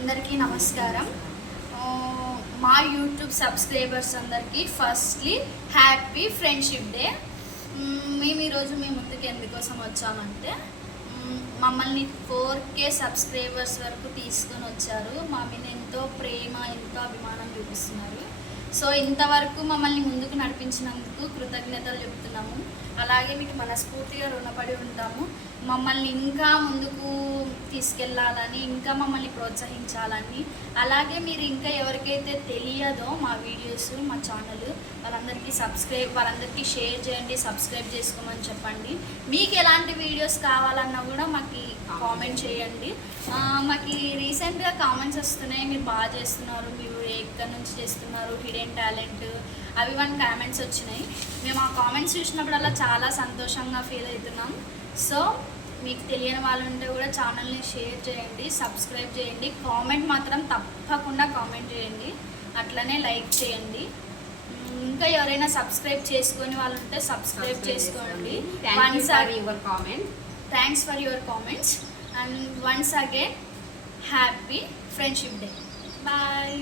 అందరికీ నమస్కారం. మా యూట్యూబ్ సబ్స్క్రైబర్స్ అందరికీ ఫస్ట్లీ హ్యాపీ ఫ్రెండ్షిప్ డే. మేము ఈరోజు మీ ముందుకు ఎందుకోసం వచ్చామంటే మమ్మల్ని 4K సబ్స్క్రైబర్స్ వరకు తీసుకొని వచ్చారు. మా మీద ఎంతో ప్రేమ, ఎంతో అభిమానం చూపిస్తున్నారు. సో ఇంతవరకు మమ్మల్ని ముందుకు నడిపించినందుకు కృతజ్ఞతలు చెప్తున్నాము. అలాగే మీకు మనస్ఫూర్తిగా రుణపడి ఉంటాము. మమ్మల్ని ఇంకా ముందుకు తీసుకెళ్ళాలని, ఇంకా మమ్మల్ని ప్రోత్సహించాలని, అలాగే మీరు ఇంకా ఎవరికైతే తెలియదో మా వీడియోస్, మా ఛానల్, వాళ్ళందరికీ షేర్ చేయండి, సబ్స్క్రైబ్ చేసుకోమని చెప్పండి. మీకు ఎలాంటి వీడియోస్ కావాలన్నా కూడా మాకు కామెంట్ చేయండి. మాకు రీసెంట్గా కామెంట్స్ వస్తున్నాయి, మీరు బాగా చేస్తున్నారు, మీరు ఎక్కడి నుంచి చేస్తున్నారు, హిడెన్ టాలెంట్, అవి 1 కామెంట్స్ వచ్చినాయి. మేము ఆ కామెంట్స్ చూసినప్పుడల్లా చాలా సంతోషంగా ఫీల్ అవుతున్నాం. సో మీకు తెలియని వాళ్ళు ఉంటే కూడా ఛానల్ని షేర్ చేయండి, సబ్స్క్రైబ్ చేయండి, కామెంట్ మాత్రం తప్పకుండా కామెంట్ చేయండి, అట్లనే లైక్ చేయండి. ఇంకా ఎవరైనా సబ్స్క్రైబ్ చేసుకొని వాళ్ళు ఉంటే సబ్స్క్రైబ్ చేసుకోండి. Thanks for your comments and once again happy friendship day. Bye.